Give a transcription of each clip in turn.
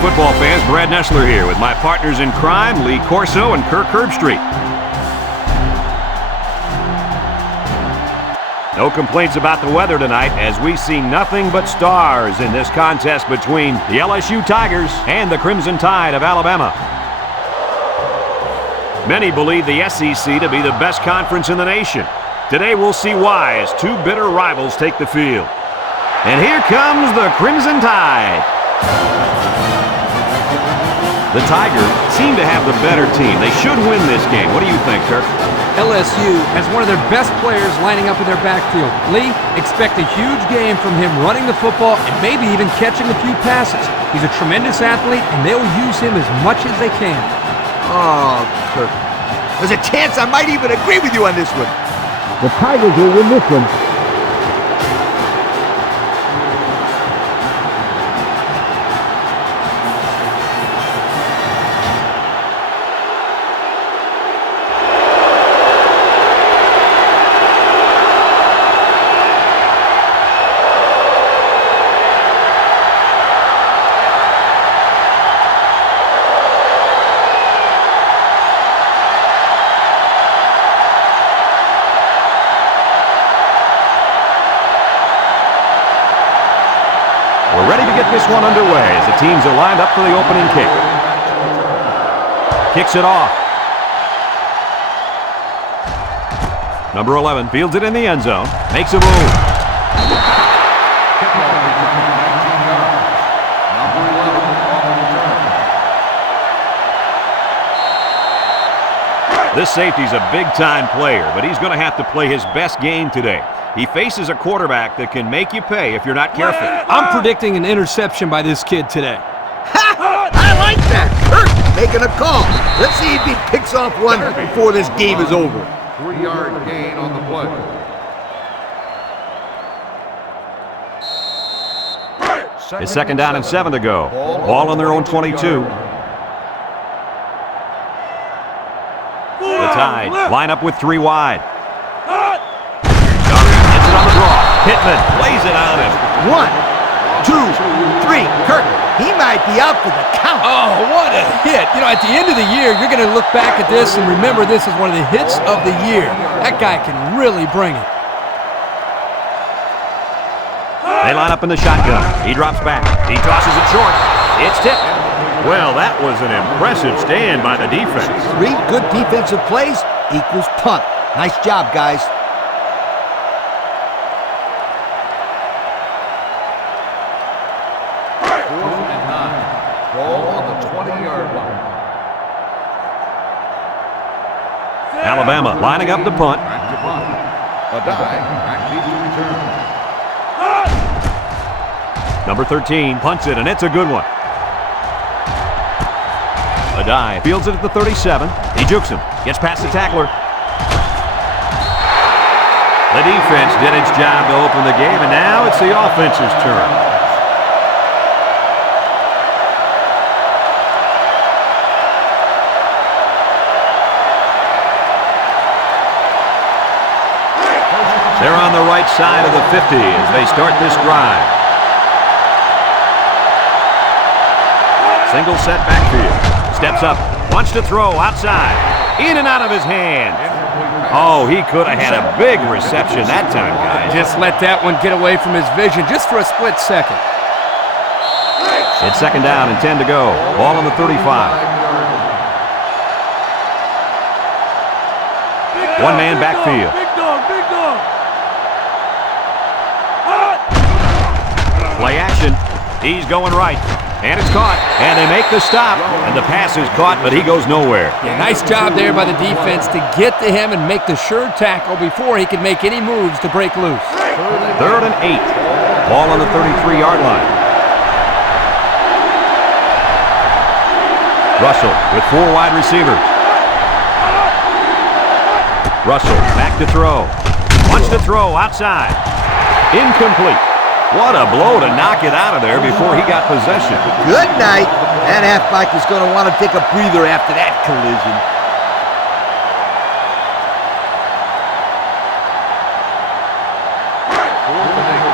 football fans, Brad Nessler here with my partners in crime, Lee Corso and Kirk Herbstreit. No complaints about the weather tonight as we see nothing but stars in this contest between the LSU Tigers and the Crimson Tide of Alabama. Many believe the SEC to be the best conference in the nation. Today we'll see why as two bitter rivals take the field. And here comes the Crimson Tide. The Tigers seem to have the better team. They should win this game. What do you think, Kirk? LSU has one of their best players lining up in their backfield. Lee, expect a huge game from him running the football and maybe even catching a few passes. He's a tremendous athlete, and they'll use him as much as they can. Oh, Kirk. There's a chance I might even agree with you on this one. The Tigers will win this one. We're ready to get this one underway as the teams are lined up for the opening kick. Kicks it off. Number 11 fields it in the end zone. Makes a move. This safety's a big-time player, but he's going to have to play his best game today. He faces a quarterback that can make you pay if you're not careful. I'm predicting an interception by this kid today. Ha! I like that. Kirk making a call. Let's see if he picks off one before this game is over. 3-yard gain on the play. It's second down and 7 to go. Ball on their own 22. The Tide line up with 3 wide. Gets it on the draw. Pittman plays it on him. 1, 2, 3. Kirk, he might be out for the count. Oh, what a hit. You know, at the end of the year, you're going to look back at this and remember this as one of the hits of the year. That guy can really bring it. They line up in the shotgun. He drops back. He tosses it short. It's tipped. Well, that was an impressive stand by the defense. 3 good defensive plays equals punt. Nice job, guys. Alabama lining up the punt. A dive needs to return. Number 13 punts it, and it's a good one. A dive fields it at the 37. He jukes him. Gets past the tackler. The defense did its job to open the game, and now it's the offense's turn. They're on the right side of the 50 as they start this drive. Single set backfield. Steps up. Wants to throw outside. In and out of his hands. Oh, he could have had a big reception that time, guys. Just let that one get away from his vision just for a split second. It's second down and 10 to go. Ball on the 35. One-man backfield. Play action. He's going right. And it's caught. And they make the stop. And the pass is caught, but he goes nowhere. Yeah, nice job there by the defense to get to him and make the sure tackle before he can make any moves to break loose. Third and 8. Ball on the 33-yard line. Russell with 4 wide receivers. Russell back to throw. Wants to throw outside. Incomplete. What a blow to knock it out of there before he got possession. Good night. That halfback is going to want to take a breather after that collision. Fourth and 8.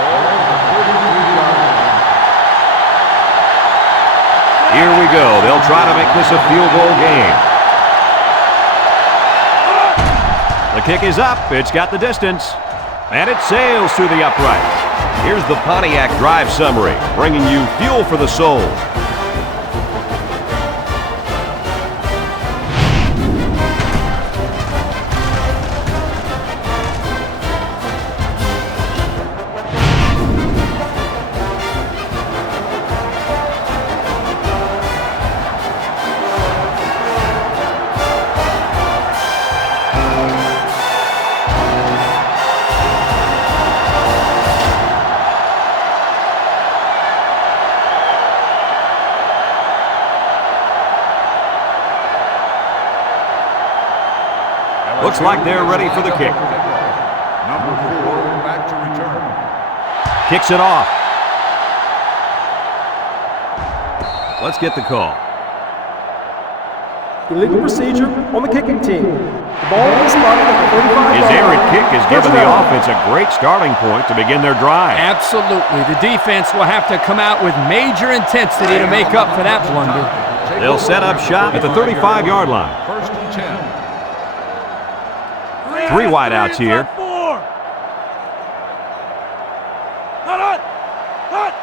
Ball on the 33-yard line. 4 go. They'll try to make this a field goal game. The kick is up. It's got the distance. And it sails through the uprights. Here's the Pontiac Drive Summary, bringing you fuel for the soul. Looks like they're ready for the kick. Number 4 back to return. Kicks it off. Let's get the call. Illegal procedure on the kicking team. The ball is spotted at the 35-yard His line. errant kick has given the offense a great starting point to begin their drive. Absolutely. The defense will have to come out with major intensity to make up for that blunder. They'll set up shop at the 35-yard line. First and 10. 3 wideouts here.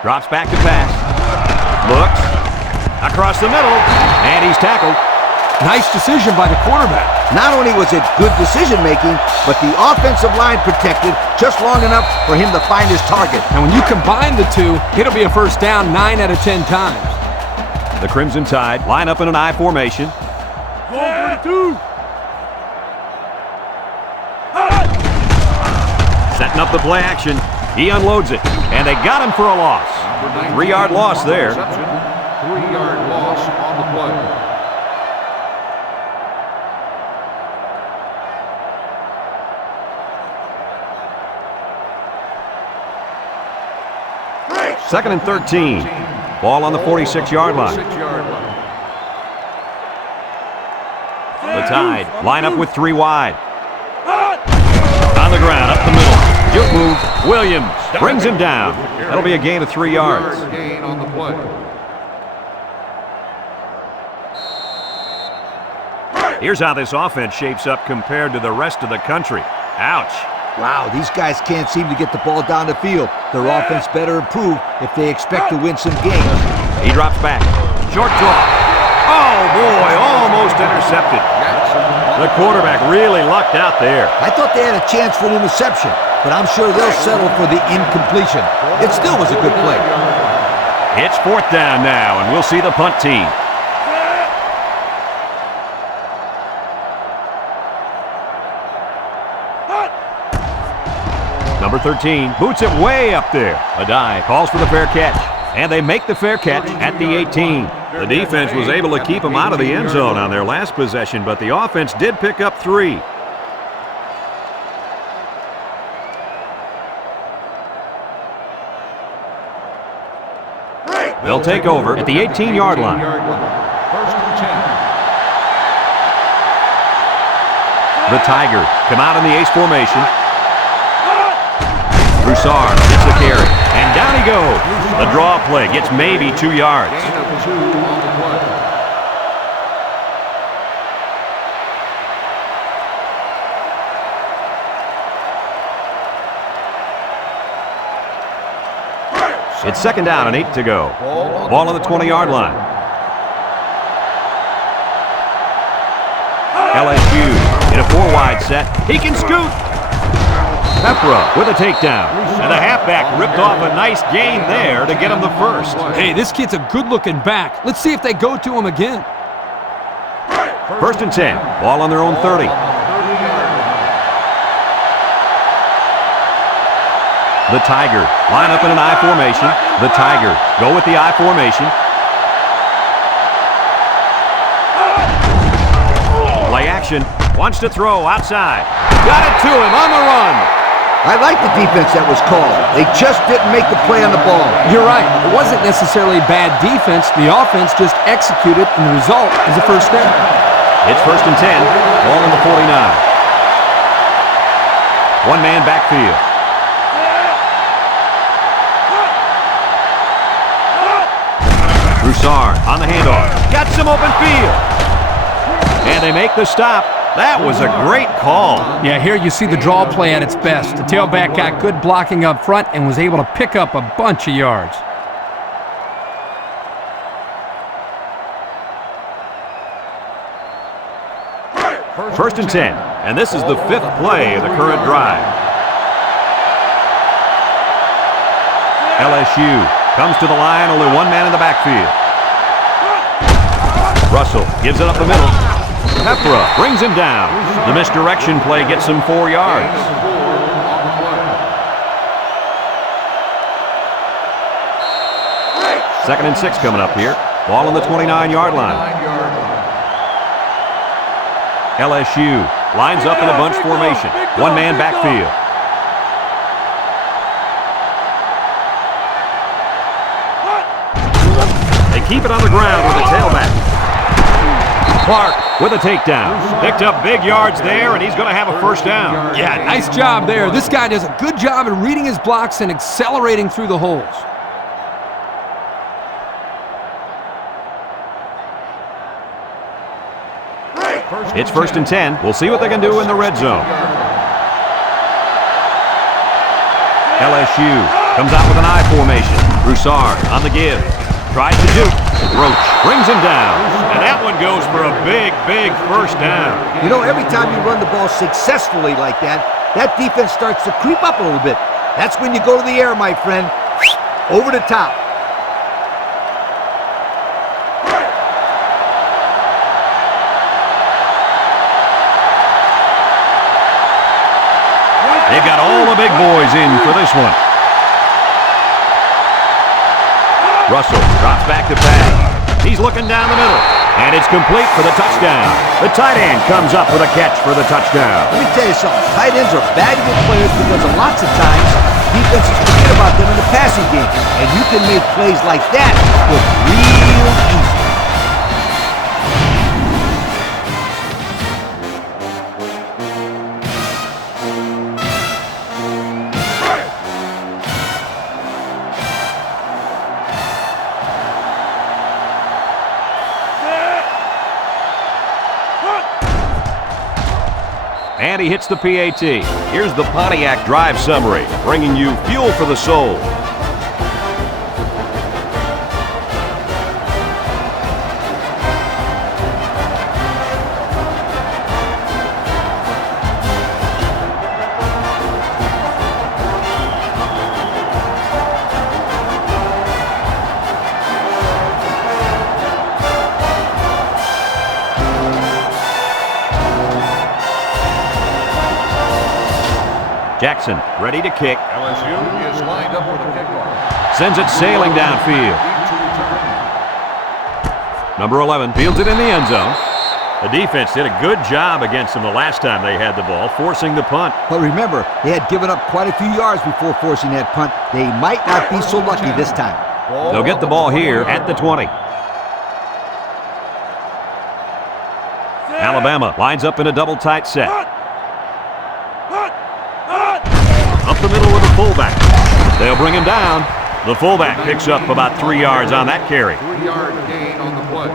Drops back to pass. Looks. Across the middle. And he's tackled. Nice decision by the quarterback. Not only was it good decision-making, but the offensive line protected just long enough for him to find his target. And when you combine the two, it'll be a first down 9 out of 10 times. The Crimson Tide line up in an I formation. Setting up the play action. He unloads it. And they got him for a loss. 3-yard loss there. 3-yard loss on the play. Second and 13. Ball on the 46-yard line. The Tide line up with 3 wide. On the ground, up the middle. Juke move. Williams brings him down. That'll be a gain of 3 yards. Gain on the play. Here's how this offense shapes up compared to the rest of the country. Ouch. Wow, these guys can't seem to get the ball down the field. Their offense better improve if they expect to win some games. He drops back. Short toss. Oh, boy, almost intercepted. The quarterback really lucked out there. I thought they had a chance for an interception, but I'm sure they'll settle for the incompletion. It still was a good play. It's 4th down now, and we'll see the punt team. Number 13 boots it way up there. Adai calls for the fair catch, and they make the fair catch at the 18. The defense was able to keep them out of the end zone on their last possession, but the offense did pick up 3. They'll take over at the 18-yard line. First and 10. The Tigers come out in the ace formation. Broussard gets the carry, and down he goes. The draw play gets maybe 2 yards. Gain of 2 on the play. It's 2nd down and 8 to go. Ball on the 20-yard line. LSU in a 4-wide set. He can scoot. Pepra with a takedown. And the halfback ripped off a nice gain there to get him the first. Hey, this kid's a good-looking back. Let's see if they go to him again. 1st and 10. Ball on their own 30. The Tigers line up in an I formation. The Tigers go with the I formation. Play action. Wants to throw outside. Got it to him on the run. I like the defense that was called. They just didn't make the play on the ball. You're right. It wasn't necessarily bad defense. The offense just executed, and the result is a first down. It's 1st and 10. Ball on the 49. One-man backfield. Broussard on the handoff. Got some open field. And they make the stop. That was a great call. Yeah, here you see the draw play at its best. The tailback got good blocking up front and was able to pick up a bunch of yards. First and 10, and this is the 5th play of the current drive. LSU comes to the line, only one man in the backfield. Russell gives it up the middle. Pepra brings him down. The misdirection play gets him 4 yards. Second and 6 coming up here. Ball on the 29-yard line. LSU lines up in a bunch formation. One-man backfield. They keep it on the ground with the tailback. Clark with a takedown. Picked up big yards there, and he's going to have a first down. Yeah, nice job there. This guy does a good job at reading his blocks and accelerating through the holes. It's first and 10. We'll see what they can do in the red zone. LSU comes out with an I formation. Broussard on the give. Tries to juke. Roach brings him down. And that one goes for a big, big first down. You know, every time you run the ball successfully like that, that defense starts to creep up a little bit. That's when you go to the air, my friend. Over the top. They've got all the big boys in for this one. Russell drops back to pass. He's looking down the middle. And it's complete for the touchdown. The tight end comes up with a catch for the touchdown. Let me tell you something. Tight ends are valuable players because lots of times defenses forget about them in the passing game. And you can make plays like that look real easy. And he hits the PAT. Here's the Pontiac Drive summary, bringing you fuel for the soul. Jackson ready to kick. LSU is lined up for the kickoff. Sends it sailing downfield. Number 11 fields it in the end zone. The defense did a good job against them the last time they had the ball, forcing the punt. But remember, they had given up quite a few yards before forcing that punt. They might not be so lucky this time. They'll get the ball here at the 20. Alabama lines up in a double tight set. Up the middle with the fullback. They'll bring him down. The fullback picks up about 3 yards on that carry. 3-yard gain on the play.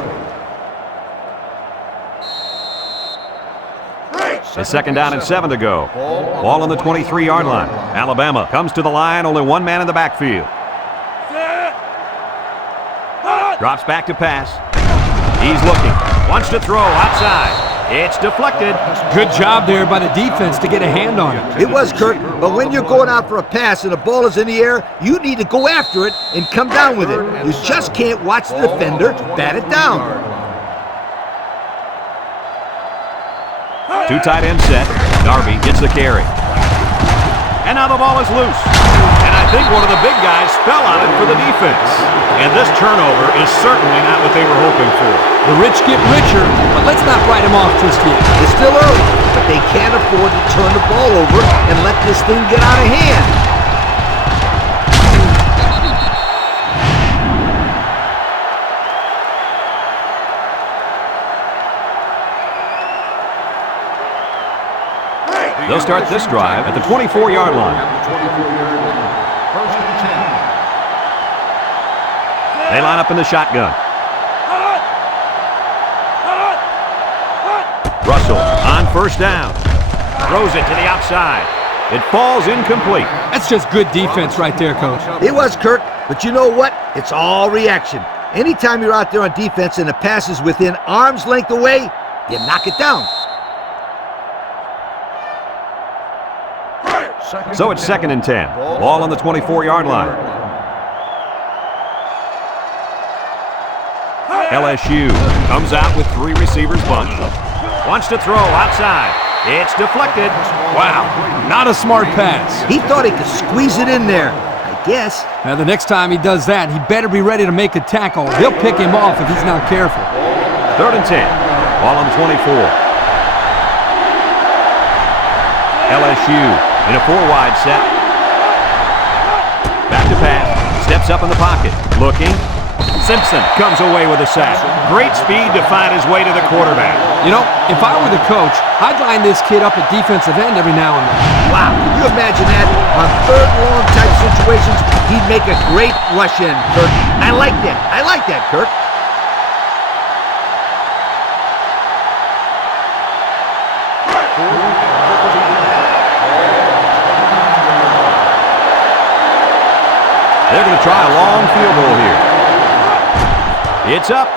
A second down and 7 to go. Ball on the 23-yard line. Alabama comes to the line, only one man in the backfield. Drops back to pass. He's looking. Wants to throw outside. It's deflected. Good job there by the defense to get a hand on it. It was, Kurt, but when you're going out for a pass and the ball is in the air, you need to go after it and come down with it. You just can't watch the defender bat it down. 2 tight end set. Darby gets the carry. And now the ball is loose. And I think one of the big guys fell on it for the defense. And this turnover is certainly not what they were hoping for. The rich get richer, but let's not write them off just yet. It's still early, but they can't afford to turn the ball over and let this thing get out of hand. They'll start this drive at the 24-yard line. First and 10. They line up in the shotgun. first down. Throws it to the outside. It falls incomplete. That's just good defense right there, Coach. It was, Kirk, but you know what? It's all reaction. Anytime you're out there on defense and the pass is within arm's length away, you knock it down. So it's 2nd and 10. Ball on the 24-yard line. LSU comes out with 3 receivers bunched. Wants to throw outside. It's deflected. Wow, not a smart pass. He thought he could squeeze it in there, I guess. Now, the next time he does that, he better be ready to make a tackle. They'll pick him off if he's not careful. 3rd and 10. Ball on the 24. LSU in a 4-wide set. Back to pass. Steps up in the pocket. Looking. Simpson comes away with a sack. Great speed to find his way to the quarterback. You know, if I were the coach, I'd line this kid up at defensive end every now and then. Wow, can you imagine that? On 3rd and long type situations, he'd make a great rush in, Kirk. I like that. I like that, Kirk. They're going to try a long field goal here. It's up.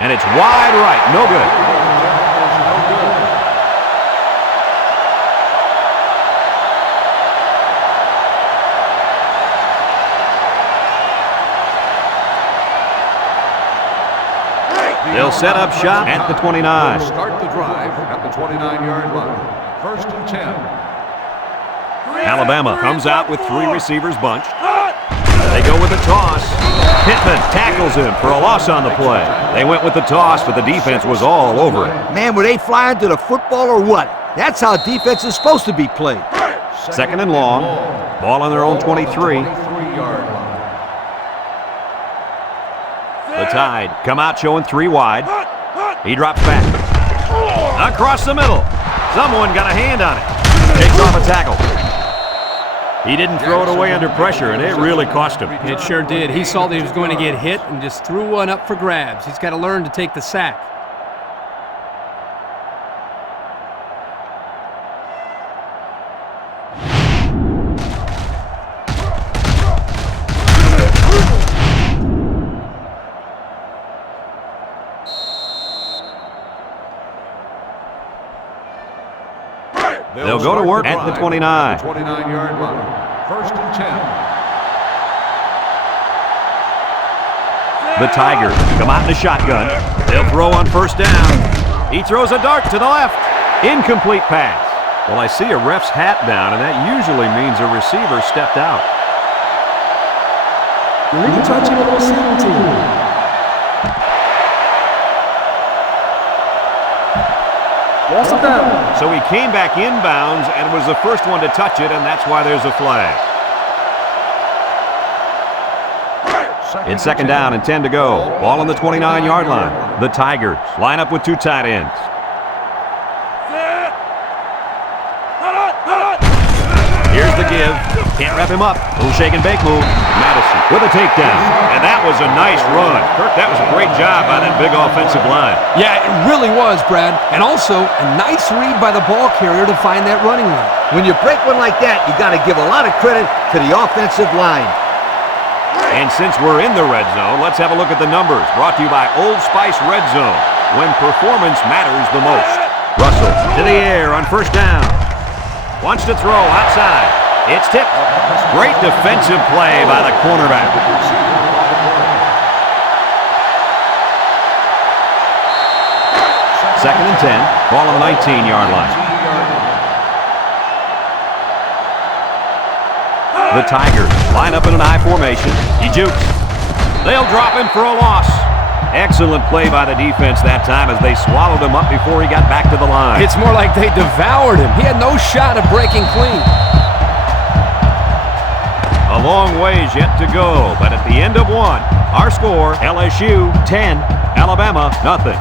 And it's wide right. No good. They'll set up shop at the 29. Start the drive at the 29-yard line. 1st and 10. Alabama comes out with 3 receivers bunched. They go with a toss. Pittman tackles him for a loss on the play. They went with the toss, but the defense was all over it. Man, were they flying to the football or what? That's how defense is supposed to be played. 2nd and long. Ball on their own 23. The Tide come out showing 3 wide. He drops back. Across the middle. Someone got a hand on it. Takes off a tackle. He didn't throw it away under pressure, and it really cost him. It sure did. He saw that he was going to get hit and just threw one up for grabs. He's got to learn to take the sack. They'll go to work at the 29. 29-yard line. 1st and 10. The Tigers come out in a shotgun. They'll throw on 1st down. He throws a dart to the left. Incomplete pass. Well, I see a ref's hat down, and that usually means a receiver stepped out. Lead touching number 17. Loss of down. So he came back inbounds and was the first one to touch it, and that's why there's a flag. It's 2nd down and 10 to go. Ball on the 29-yard line. The Tigers line up with 2 tight ends. Here's the give. Can't wrap him up. Little shake and bake move. Madison with a takedown. And that was a nice run. Kirk, that was a great job by that big offensive line. Yeah, it really was, Brad. And also, a nice read by the ball carrier to find that running lane. When you break one like that, you got to give a lot of credit to the offensive line. And since we're in the red zone, let's have a look at the numbers. Brought to you by Old Spice Red Zone, when performance matters the most. Russell to the air on 1st down. Wants to throw outside. It's tipped. Great defensive play by the cornerback. Second and 10. Ball on the 19-yard line. The Tigers line up in an I formation. He jukes. They'll drop him for a loss. Excellent play by the defense that time as they swallowed him up before he got back to the line. It's more like they devoured him. He had no shot at breaking clean. A long ways yet to go, but at the end of 1, our score, LSU 10, Alabama nothing.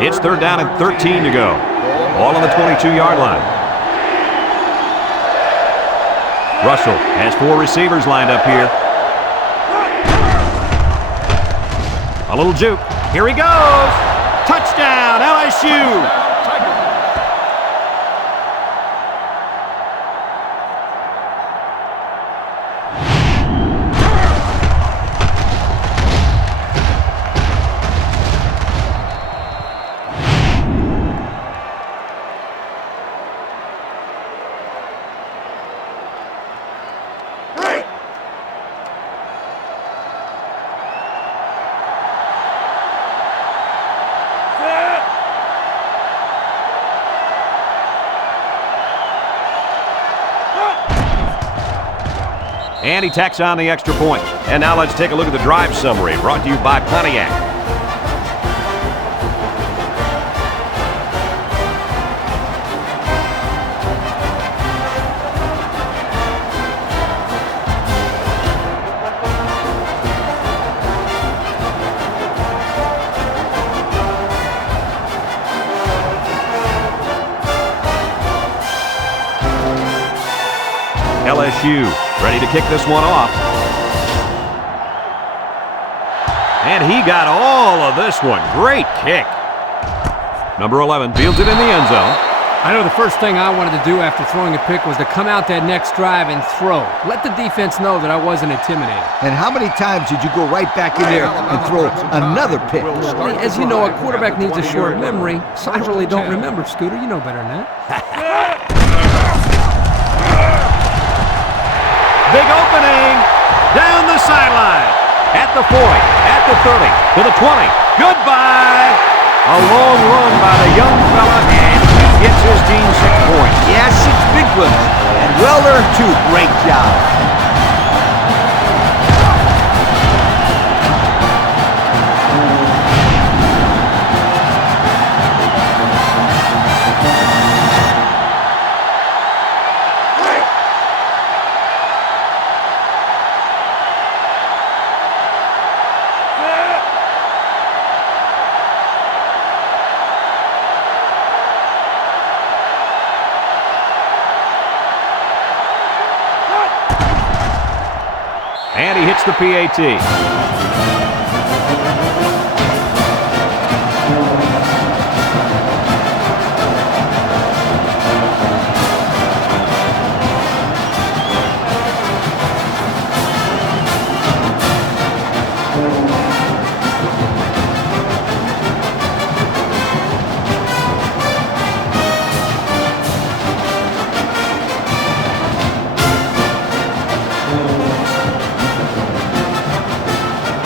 It's 3rd down and 13 to go. Ball on the 22-yard line. Russell has 4 receivers lined up here. A little juke. Here he goes. Touchdown, LSU. And he tacks on the extra point. And now let's take a look at the drive summary brought to you by Pontiac. LSU ready to kick this one off. And he got all of this one. Great kick. Number 11 fields it in the end zone. I know the first thing I wanted to do after throwing a pick was to come out that next drive and throw. Let the defense know that I wasn't intimidated. And how many times did you go right back in there and throw another pick? As you know, a quarterback needs a short memory, so I really don't remember, Scooter. You know better than that. Big opening. Down the sideline. At the 40. At the 30. To the 20. Goodbye. A long run by the young fella, and he gets his team 6 points. Yeah, 6 big ones. And well earned, too. Great job. And he hits the PAT.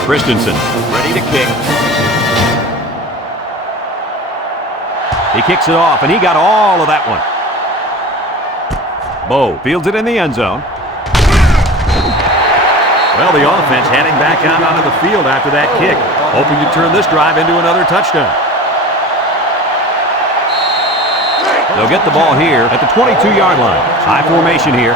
Christensen ready to kick. He kicks it off, and he got all of that one. Bo fields it in the end zone. Well, the offense heading back out onto the field after that kick, hoping to turn this drive into another touchdown. They'll get the ball here at the 22-yard line. High formation here.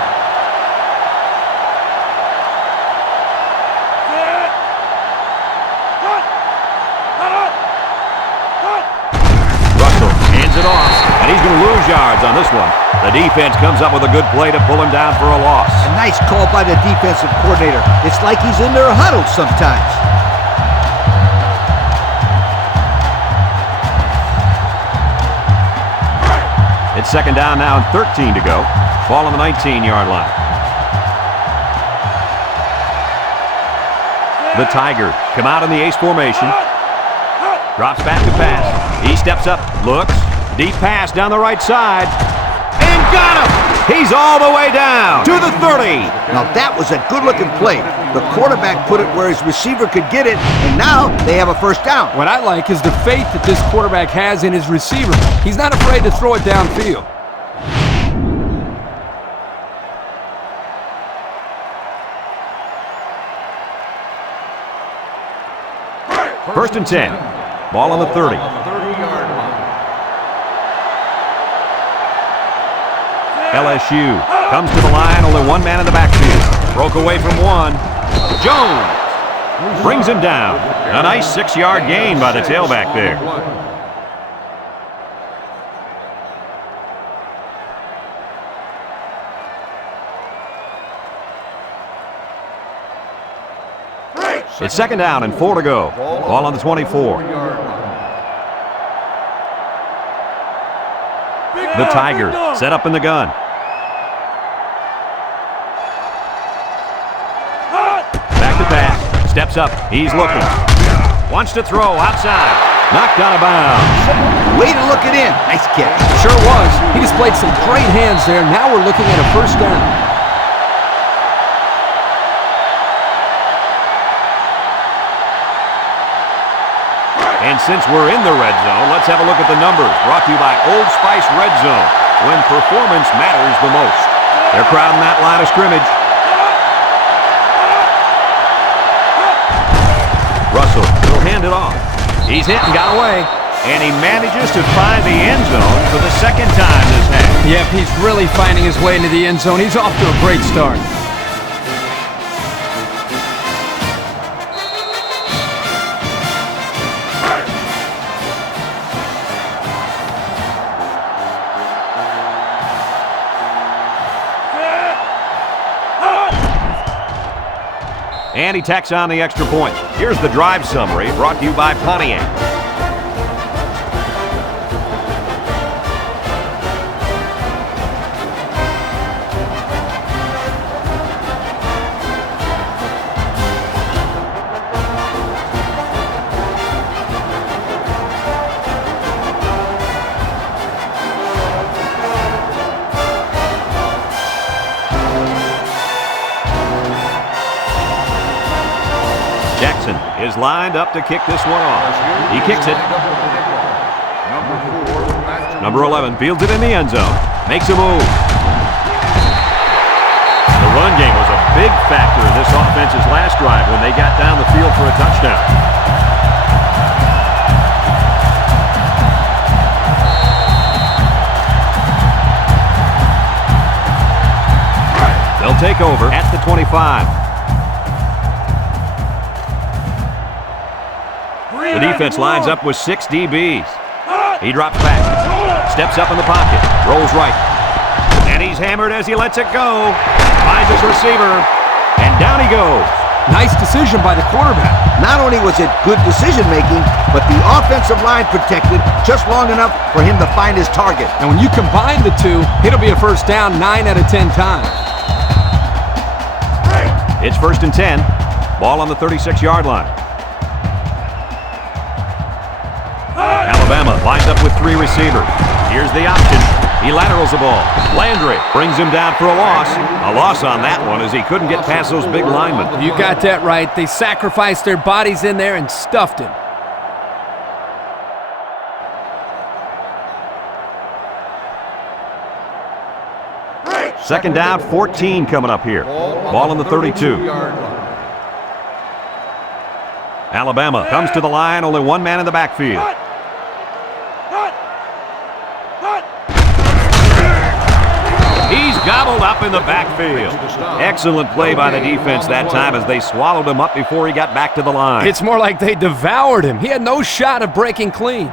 He's going to lose yards on this one. The defense comes up with a good play to pull him down for a loss. A nice call by the defensive coordinator. It's like he's in their huddle sometimes. It's second down now and 13 to go. Ball on the 19-yard line. The Tigers come out in the ace formation. Drops back to pass. He steps up, looks. Deep pass down the right side. And got him! He's all the way down to the 30. Now that was a good-looking play. The quarterback put it where his receiver could get it, and now they have a first down. What I like is the faith that this quarterback has in his receiver. He's not afraid to throw it downfield. First and 10. Ball on the 30. LSU comes to the line, only one man in the backfield. Broke away from one. Jones brings him down. A nice 6-yard gain by the tailback there. It's 2nd down and 4 to go. Ball on the 24. The Tigers set up in the gun. Back to pass. Steps up. He's looking. Wants to throw outside. Knocked out of bounds. Way to look it in. Nice catch. Sure was. He displayed some great hands there. Now we're looking at a first down. And since we're in the red zone, let's have a look at the numbers. Brought to you by Old Spice Red Zone, when performance matters the most. They're crowding that line of scrimmage. Russell will hand it off. He's hit and got away. And he manages to find the end zone for the 2nd time this half. Yep, he's really finding his way into the end zone. He's off to a great start. And he tacks on the extra point. Here's the drive summary brought to you by Pontiac. Jackson is lined up to kick this one off. He kicks it. Number 11 fields it in the end zone. Makes a move. The run game was a big factor in this offense's last drive when they got down the field for a touchdown. They'll take over at the 25. The defense lines up with 6 DBs. He drops back, steps up in the pocket, rolls right, and he's hammered as he lets it go. Finds his receiver, and down he goes. Nice decision by the quarterback. Not only was it good decision-making, but the offensive line protected just long enough for him to find his target. And when you combine the two, it'll be a first down 9 out of 10 times. It's 1st and 10. Ball on the 36-yard line. Alabama lines up with 3 receivers. Here's the option. He laterals the ball. Landry brings him down for a loss. A loss on that one as he couldn't get past those big linemen. You got that right. They sacrificed their bodies in there and stuffed him. Second down, 14 coming up here. Ball on the 32. Alabama comes to the line, only one man in the backfield. He's gobbled up in the backfield. Excellent play by the defense that time as they swallowed him up before he got back to the line. It's more like they devoured him. He had no shot of breaking clean.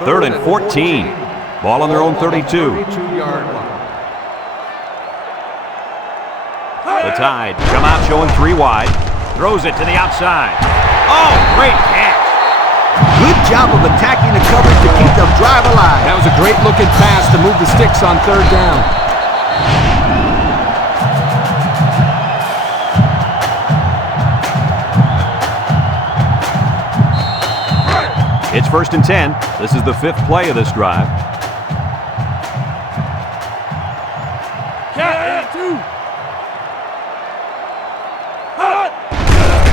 Third and 14. Ball on their own 32. The Tide come out showing 3 wide. Throws it to the outside. Oh, great catch. Good job of attacking the coverage to keep the drive alive. That was a great looking pass to move the sticks on 3rd down. It's 1st and 10. This is the 5th play of this drive.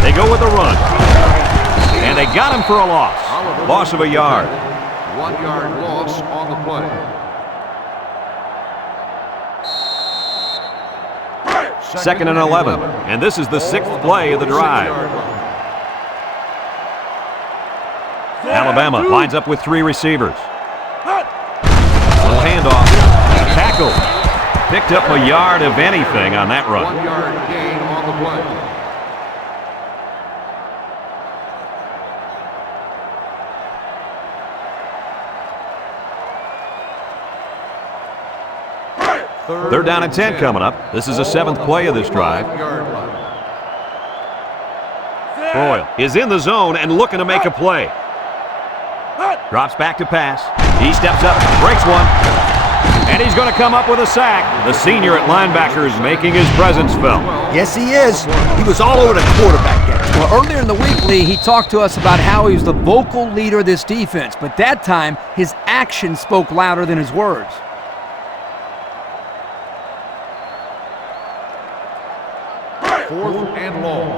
They go with a run. And they got him for a loss. Loss of a yard. 1 yard loss on the play. Second and 11. And this is the 6th play of the drive. Alabama lines up with 3 receivers. Little handoff. Tackle. Picked up a yard of anything on that run. 1 yard gain on the play. Third down and 10 coming up. This is the 7th play of this drive. Boyle is in the zone and looking to make a play. Drops back to pass. He steps up, breaks one, and he's going to come up with a sack. The senior at linebacker is making his presence felt. Yes, he is. He was all over the quarterback there. Well, earlier in the week, Lee, he talked to us about how he was the vocal leader of this defense, but that time, his actions spoke louder than his words. Fourth and long.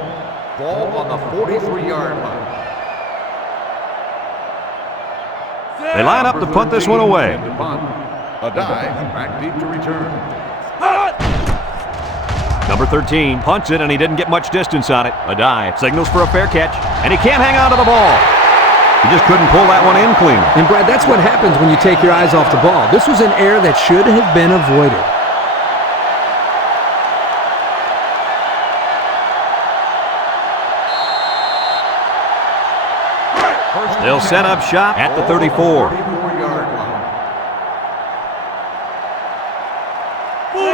Ball on the 43-yard line. They line up to punt this one away. A dive, back deep to return. Number 13 punts it, and he didn't get much distance on it. A dive signals for a fair catch, and he can't hang on to the ball. He just couldn't pull that one in clean. And, Brad, that's what happens when you take your eyes off the ball. This was an error that should have been avoided. They'll set up shop at the 34.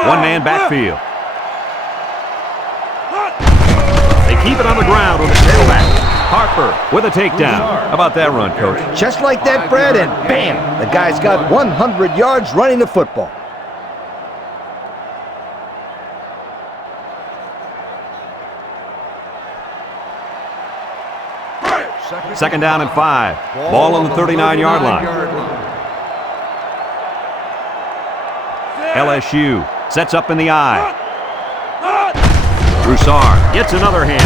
One man backfield. They keep it on the ground with the tailback. Harper with a takedown. How about that run, Coach? Just like that, Brad, and bam! The guy's got 100 yards running the football. Second down and 5. Ball on the 39-yard line. LSU sets up in the eye. Broussard gets another hand.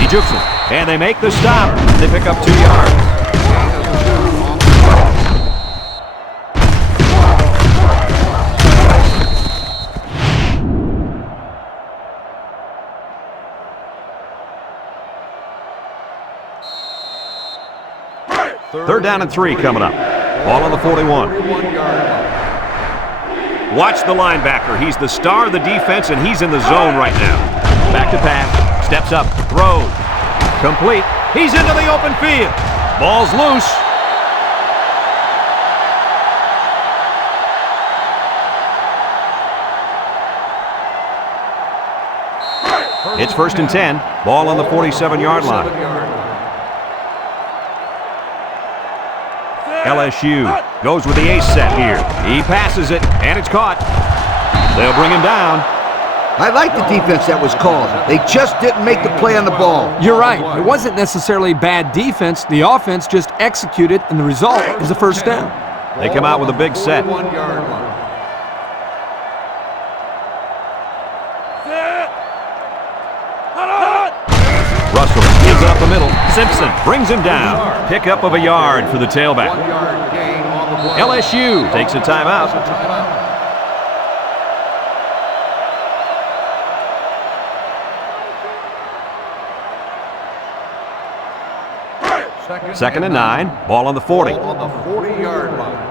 He jukes it, and they make the stop. They pick up 2 yards. Third down and 3 coming up. Ball on the 41. Watch the linebacker. He's the star of the defense, and he's in the zone right now. Back to pass. Steps up. Throws. Complete. He's into the open field. Ball's loose. It's first and 10. Ball on the 47-yard line. LSU goes with the ace set here. He passes it, and it's caught. They'll bring him down. I like the defense that was called. They just didn't make the play on the ball. You're right. It wasn't necessarily bad defense. The offense just executed, and the result is a first down. They come out with a big set. Russell gives it up the middle. Simpson brings him down. Pickup of a yard for the tailback. LSU takes a timeout. Second and 9. Ball on the 40. On the 40-yard line.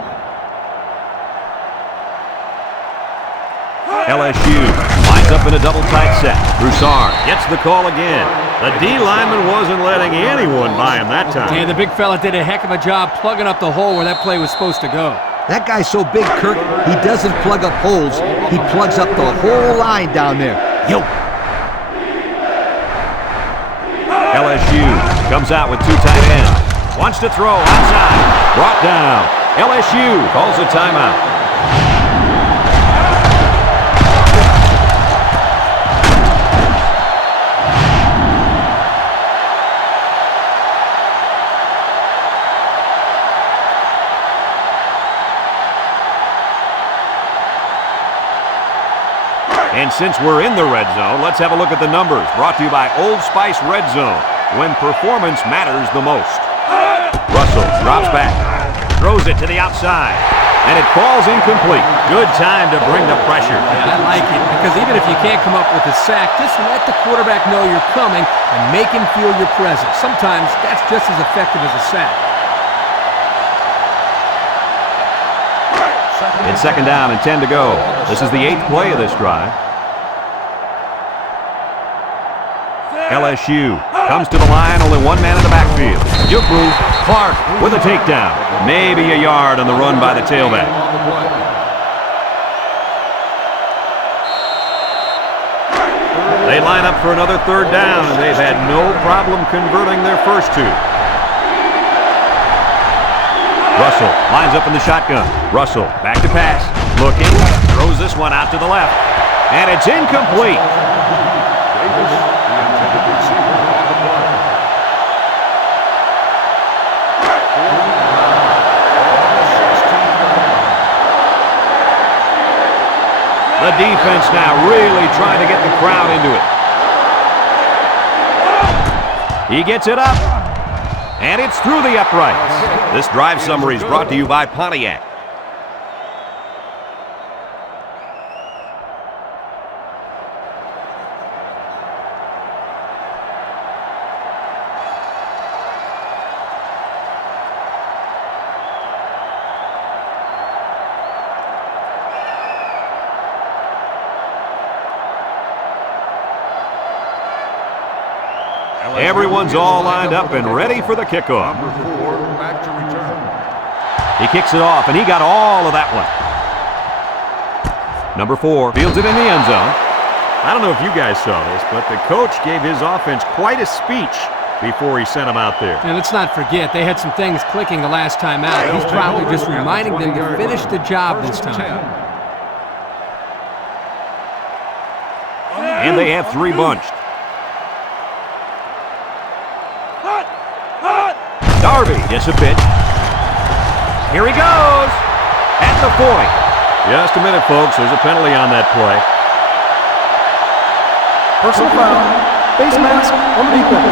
LSU lines up in a double tight set. Broussard gets the call again. The D lineman wasn't letting anyone by him that time. Yeah, the big fella did a heck of a job plugging up the hole where that play was supposed to go. That guy's so big, Kirk, he doesn't plug up holes. He plugs up the whole line down there. Yo! LSU comes out with 2 tight ends. Wants to throw outside. Brought down. LSU calls a timeout. And since we're in the red zone, let's have a look at the numbers. Brought to you by Old Spice Red Zone, when performance matters the most. Russell drops back, throws it to the outside, and it falls incomplete. Good time to bring the pressure. Yeah, I like it, because even if you can't come up with a sack, just let the quarterback know you're coming and make him feel your presence. Sometimes that's just as effective as a sack. It's second down and 10 to go. This is the 8th play of this drive. LSU comes to the line, only one man in the backfield. Juke move, Clark with a takedown. Maybe a yard on the run by the tailback. They line up for another third down, and they've had no problem converting their first two. Russell lines up in the shotgun. Russell back to pass. Looking. Throws this one out to the left. And it's incomplete. Davis, the intended receiver on the play. The defense now really trying to get the crowd into it. He gets it up. And it's through the uprights. This drive summary is brought to you by Pontiac. Everyone's all lined up and ready for the kickoff. Number 4, back to return. He kicks it off, and he got all of that one. Number 4 fields it in the end zone. I don't know if you guys saw this, but the coach gave his offense quite a speech before he sent them out there. And let's not forget, they had some things clicking the last time out. He's probably just reminding them to finish the job this time. And they have 3 bunched. Darby gets a pitch. Here he goes at the 40. Just a minute, folks. There's a penalty on that play. Personal foul. Face mask on the defense.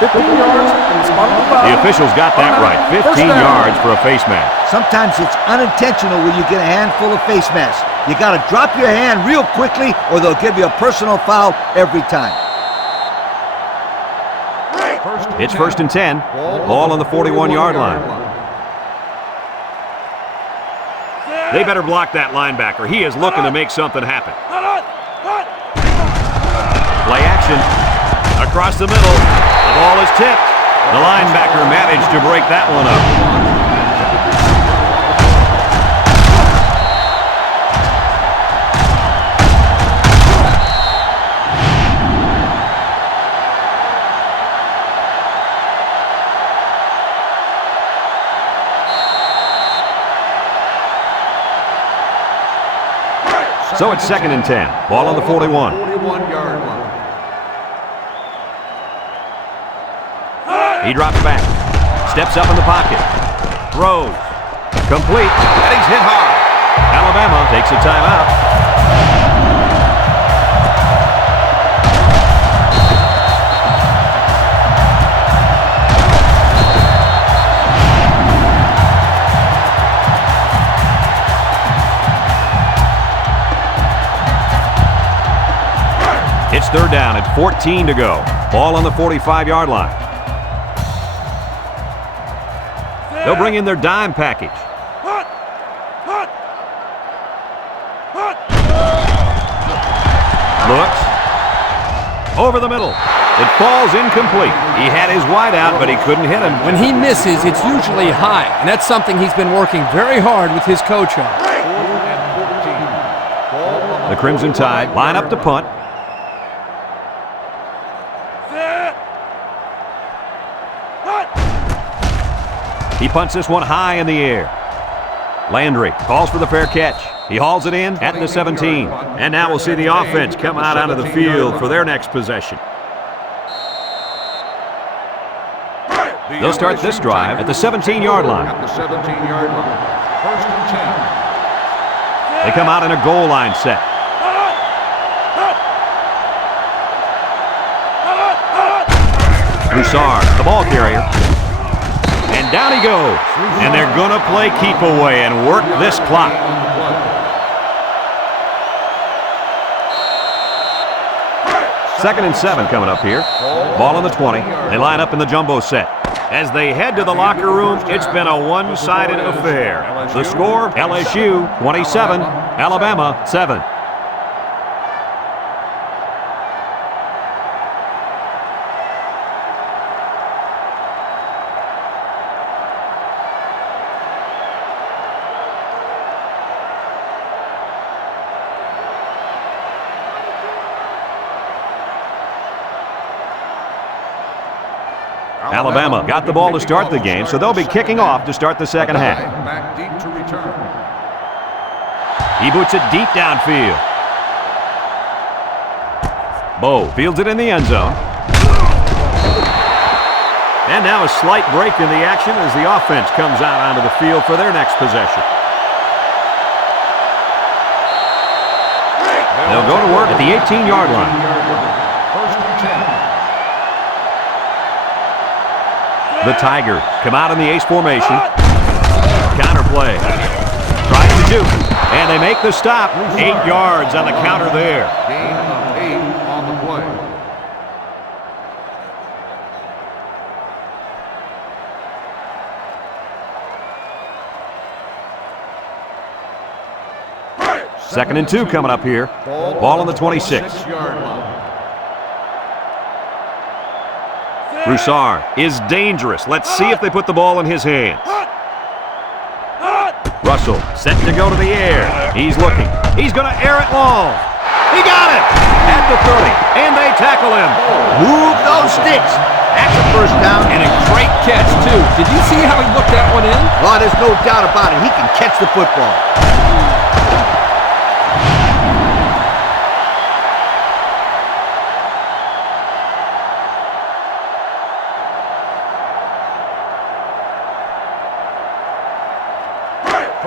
15 yards from the spot of the foul. The officials got that right. 15 yards for a face mask. Sometimes it's unintentional when you get a handful of face masks. You got to drop your hand real quickly or they'll give you a personal foul every time. It's 1st and 10. Ball on the 41-yard line. They better block that linebacker. He is looking to make something happen. Play action. Across the middle. The ball is tipped. The linebacker managed to break that one up. So it's 2nd and 10. Ball on the 41. 41-yard line. He drops back. Steps up in the pocket. Throws. Complete. And he's hit hard. Alabama takes a timeout. It's 3rd down at 14 to go. Ball on the 45-yard line. They'll bring in their dime package. Looks. Over the middle. It falls incomplete. He had his wide out, but he couldn't hit him. When he misses, it's usually high, and that's something he's been working very hard with his coach on. 4th and 14. The Crimson Tide line up to punt. He punts this one high in the air. Landry calls for the fair catch. He hauls it in at the 17. And now we'll see the offense come out onto the field for their next possession. They'll start this drive at the 17-yard line. At the 17-yard line. 1st and 10. They come out in a goal line set. Broussard, the ball carrier. And down he goes. And they're going to play keep away and work this clock. Second and 7 coming up here. Ball on the 20. They line up in the jumbo set. As they head to the locker room, it's been a one-sided affair. The score, LSU 27, Alabama 7. Alabama got the ball to start the game, so they'll be kicking off to start the second half. Back deep to return. He boots it deep downfield. Bo fields it in the end zone. And now a slight break in the action as the offense comes out onto the field for their next possession. They'll go to work at the 18-yard line. First and 10. The Tigers come out in the ace formation. Counter play. Tries to juke. And they make the stop. 8 yards on the counter there. Gain of 8 on the play. Second and 2 coming up here. Ball on the 26. 6-yard line. Broussard is dangerous. Let's see if they put the ball in his hands. Russell set to go to the air. He's looking. He's going to air it long. He got it at the 30, and they tackle him. Move those sticks. That's a first down. And a great catch, too. Did you see how he looked that one in? Oh, there's no doubt about it. He can catch the football.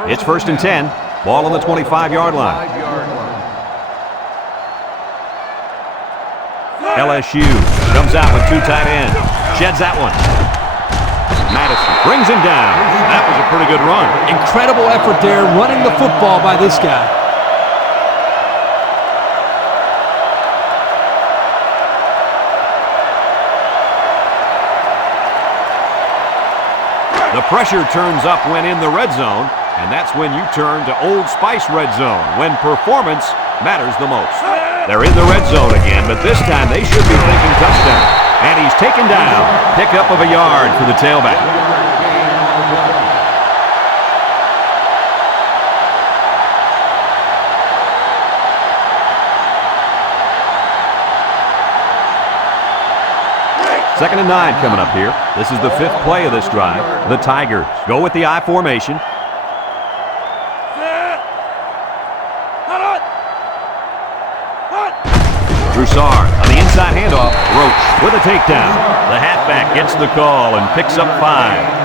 It's first and 10. Ball on the 25-yard line. 5-yard line. LSU comes out with 2 tight ends. Sheds that one. Madison brings him down. That was a pretty good run. Incredible effort there, running the football by this guy. The pressure turns up when in the red zone, and that's when you turn to Old Spice Red Zone, when performance matters the most. They're in the red zone again, but this time they should be thinking touchdown. And he's taken down. Pickup of a yard for the tailback. Gain on the play. Second and 9 coming up here. This is the 5th play of this drive. The Tigers go with the I formation. Broussard on the inside handoff. Roach with a takedown. The halfback gets the call and picks up 5.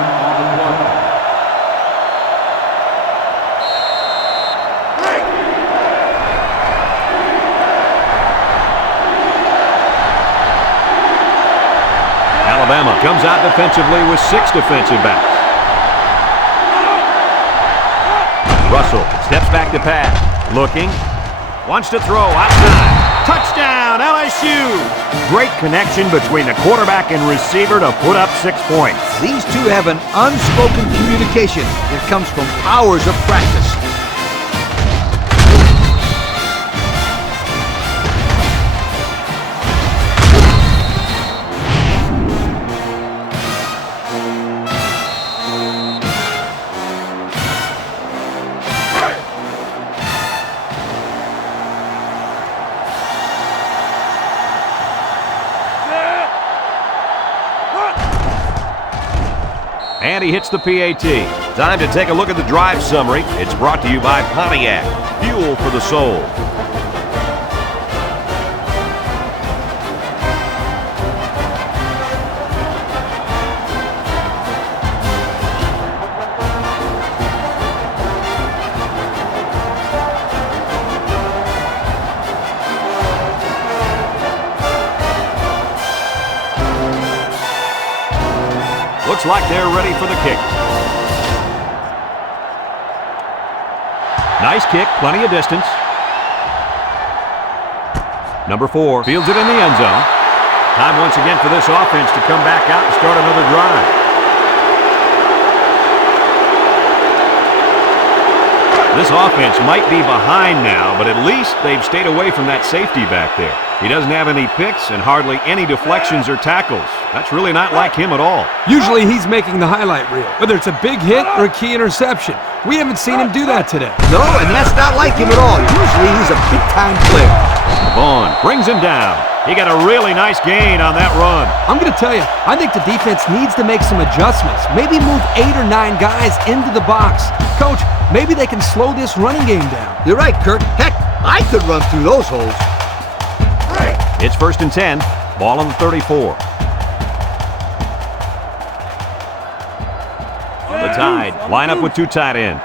Alabama comes out defensively with 6 defensive backs. Russell steps back to pass. Looking. Wants to throw outside. Touchdown, LSU! Great connection between the quarterback and receiver to put up 6 points. These two have an unspoken communication that comes from hours of practice. And he hits the PAT. Time to take a look at the drive summary. It's brought to you by Pontiac. Fuel for the soul. Looks like they're ready for the kick. Nice kick, plenty of distance. Number 4 fields it in the end zone. Time once again for this offense to come back out and start another drive. This offense might be behind now, but at least they've stayed away from that safety back there. He doesn't have any picks and hardly any deflections or tackles. That's really not like him at all. Usually he's making the highlight reel, whether it's a big hit or a key interception. We haven't seen him do that today. No, and that's not like him at all. Usually he's a big-time player. Vaughn brings him down. He got a really nice gain on that run. I'm going to tell you, I think the defense needs to make some adjustments. Maybe move 8 or 9 guys into the box. Coach, maybe they can slow this running game down. You're right, Kirk. Heck, I could run through those holes. It's 1st and 10. Ball on the 34. The Tide line up with 2 tight ends.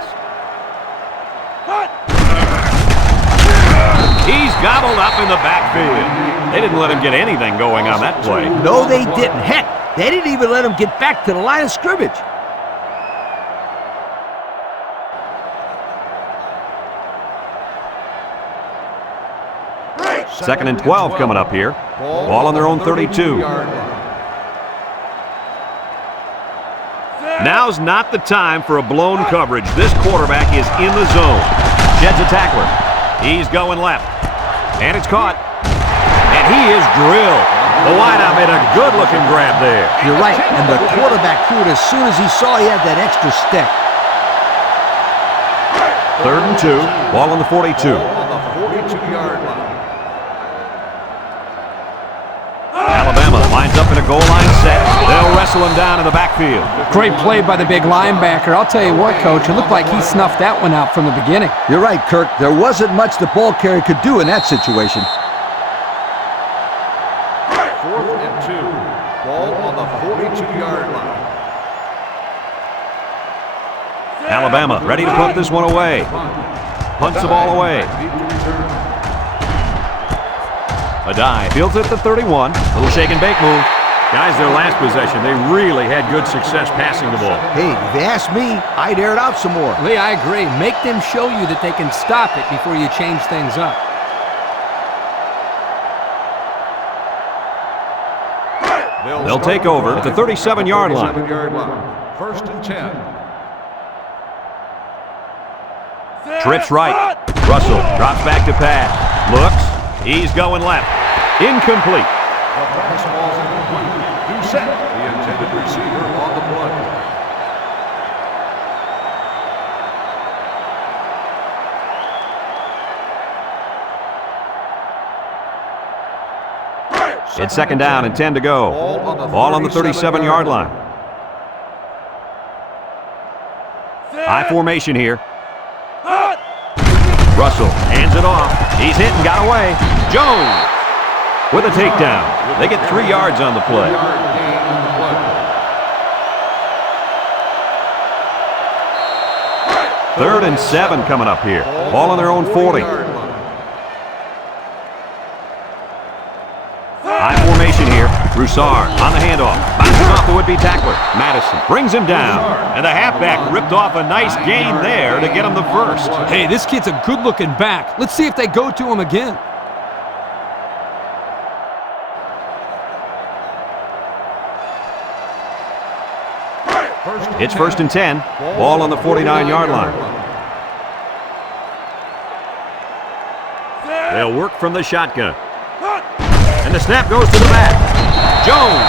He's gobbled up in the backfield. They didn't let him get anything going on that play. No, they didn't. Heck, they didn't even let him get back to the line of scrimmage. Second and 12 coming up here. Ball on their own 32. Now's not the time for a blown coverage. This quarterback is in the zone. Sheds a tackler. He's going left. And it's caught. And he is drilled. The wideout made a good-looking grab there. You're right, and the quarterback threw it as soon as he saw he had that extra step. 3rd and 2. Ball on the 42. On the 42-yard line. Alabama lines up in a goal line set. They'll wrestle him down in the backfield. Great play by the big linebacker. I'll tell you what, Coach, it looked like he snuffed that one out from the beginning. You're right, Kirk. There wasn't much the ball carrier could do in that situation. 4th and 2. Ball on the 42-yard line. Alabama ready to punt this one away. Punts the ball away. Adai fields it at the 31. Little shake and bake move. Guys, their last possession, they really had good success passing the ball. Hey, if you ask me, I'd air it out some more. Lee, I agree. Make them show you that they can stop it before you change things up. They'll take over at the 37-yard line. 1st and 10. Trips right. Russell drops back to pass. Looks. He's going left. Incomplete. The pass ball's incomplete. Doucette, the intended receiver on the play. It's 2nd down and 10 to go. Ball on the 37-yard line. High formation here. Russell hands it off. He's hit and got away. Jones with a takedown. They get 3 yards on the play. 3rd and 7 coming up here. Ball on their own 40. High formation here. Broussard on the handoff. Bounces off the would-be tackler. Madison brings him down. And the halfback ripped off a nice gain there to get him the first. Hey, this kid's a good-looking back. Let's see if they go to him again. It's 1st and 10. Ball on the 49-yard line. They'll work from the shotgun. And the snap goes to the back. Jones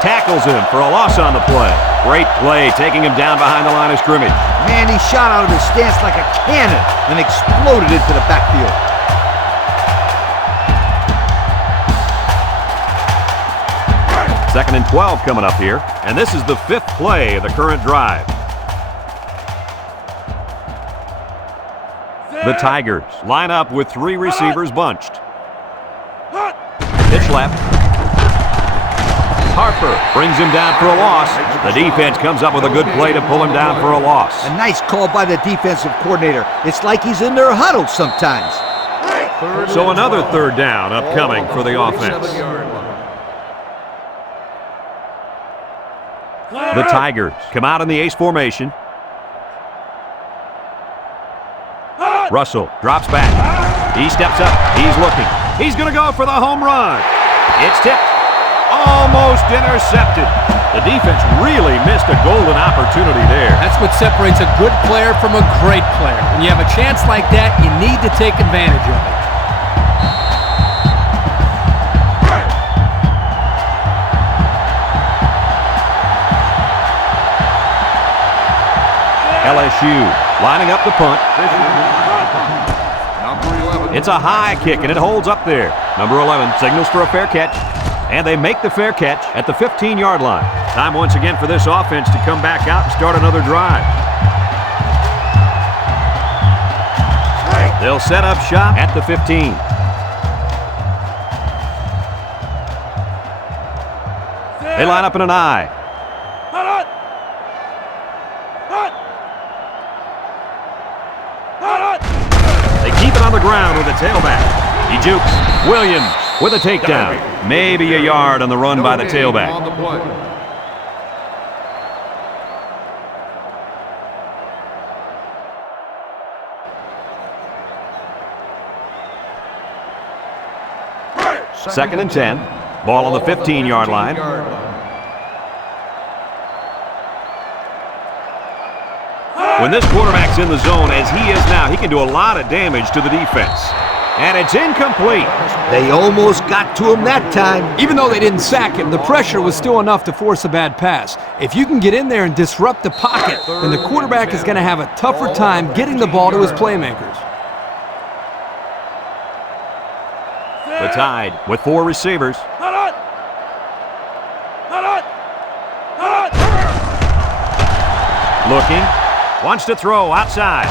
tackles him for a loss on the play. Great play, taking him down behind the line of scrimmage. Man, he shot out of his stance like a cannon and exploded into the backfield. Second and 12 coming up here, and this is the 5th play of the current drive. The Tigers line up with 3 receivers bunched. Pitch left. Harper brings him down for a loss. The defense comes up with a good play to pull him down for a loss. A nice call by the defensive coordinator. It's like he's in their huddle sometimes. So another 3rd down upcoming for the offense. The Tigers come out in the ace formation. Russell drops back. He steps up. He's looking. He's going to go for the home run. It's tipped. Almost intercepted. The defense really missed a golden opportunity there. That's what separates a good player from a great player. When you have a chance like that, you need to take advantage of it. LSU lining up the punt. Number 11. It's a high kick, and it holds up there. Number 11 signals for a fair catch. And they make the fair catch at the 15-yard line. Time once again for this offense to come back out and start another drive. They'll set up shop at the 15. They line up in an I. They keep it on the ground with the tailback. He jukes. Williams with a takedown. Maybe a yard on the run by the tailback. On the play. Second and 10. Ball on the 15-yard line. When this quarterback's in the zone, as he is now, he can do a lot of damage to the defense. And it's incomplete. They almost got to him that time. Even though they didn't sack him, the pressure was still enough to force a bad pass. If you can get in there and disrupt the pocket, then the quarterback is going to have a tougher time getting the ball to his playmakers. The Tide with 4 receivers. Looking. Wants to throw outside.